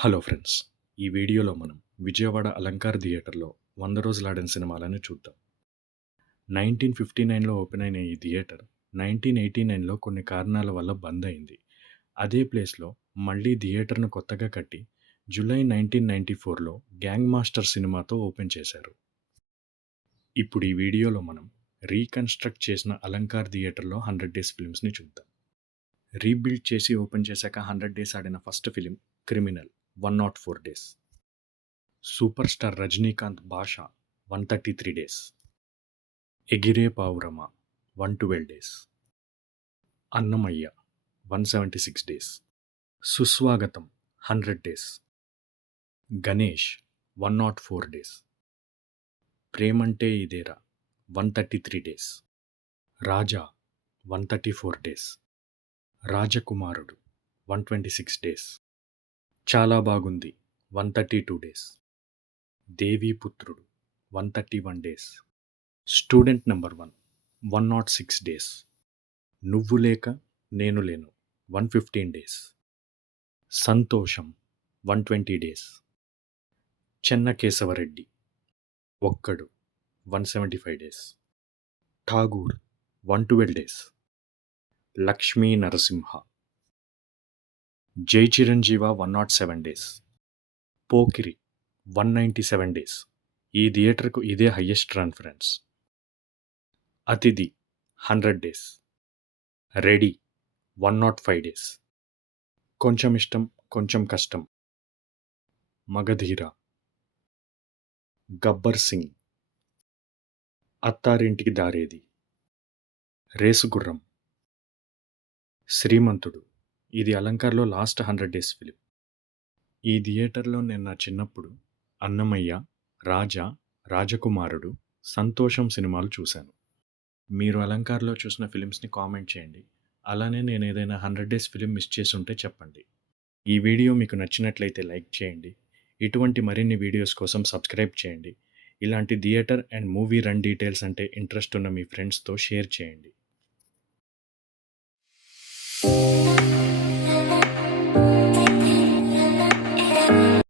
Hello friends! ఈ వీడియోలో మనం విజయవాడ అలంకార్ థియేటర్‌లో 100 రోజులాడిన సినిమాలను చూద్దాం. 1959లో ఓపెన్ అయిన ఈ థియేటర్ 1989లో కొన్ని కారణాల వల్ల బంద్ అయింది. అదే ప్లేస్‌లో మళ్ళీ థియేటర్‌ను కొత్తగా కట్టి జూలై 1994లో 'గ్యాంగ్ మాస్టర్' సినిమాతో ఓపెన్ చేశారు. ఇప్పుడు ఈ వీడియోలో మనం రీకన్‌స్ట్రక్ట్ చేసిన అలంకార్ థియేటర్‌లో 100 డేస్ ఫిల్మ్స్‌ని చూద్దాం. రీబిల్డ్ చేసి ఓపెన్ చేశాక 100 డేస్ ఆడిన first film 'criminal' 104 days. Super star Rajinikanth 'భాష' 133 డేస్. 'ఎగిరే పావురమా' 112 డేస్. 'అన్నమయ్య' 176 డేస్. 'సుస్వాగతం' 100 డేస్. 'గణేష్' 104 డేస్. 'ప్రేమంటే ఇదేరా' 133 డేస్. 'రాజా' 134 డేస్. 'రాజకుమారుడు' 126 డేస్. 'చాలా బాగుంది' 132 days. 'Deviputrudu' 131 days. 'Student number 1' 106 days. 'నువ్వు లేక నేను లేను' 115 డేస్. 'సంతోషం' 120 డేస్. 'చెన్నకేశవరెడ్డి' 'ఒక్కడు' 175 డేస్. 'ఠాగూర్' 112 డేస్. 'లక్ష్మీ నరసింహ' 'జై చిరంజీవ' 107 డేస్. 'పోకిరి' 197 డేస్. ఈ థియేటర్కు ఇదే హయ్యెస్ట్ రన్ ఫ్రెండ్స్. 'అతిథి' 100 డేస్. 'Ready' 105 days. 'కొంచెం ఇష్టం కొంచెం కష్టం' 'మగధీర' 'గబ్బర్ సింగ్' 'అత్తారింటికి దారేది' 'రేసుగుర్రం' 'శ్రీమంతుడు' ఇది అలంకార్లో లాస్ట్ 100 డేస్ ఫిలిం. ఈ థియేటర్లో నేను నా చిన్నప్పుడు 'అన్నమయ్య', 'రాజా', 'రాజకుమారుడు', 'సంతోషం' సినిమాలు చూశాను. మీరు అలంకార్లో చూసిన ఫిలిమ్స్ని కామెంట్ చేయండి. అలానే నేను ఏదైనా 100 డేస్ ఫిలిం మిస్ చేసుంటే చెప్పండి. ఈ వీడియో మీకు నచ్చినట్లయితే లైక్ చేయండి. ఇటువంటి మరిన్ని వీడియోస్ కోసం సబ్స్క్రైబ్ చేయండి. ఇలాంటి theatre and movie run details అంటే ఇంట్రెస్ట్ ఉన్న మీ ఫ్రెండ్స్తో షేర్ చేయండి.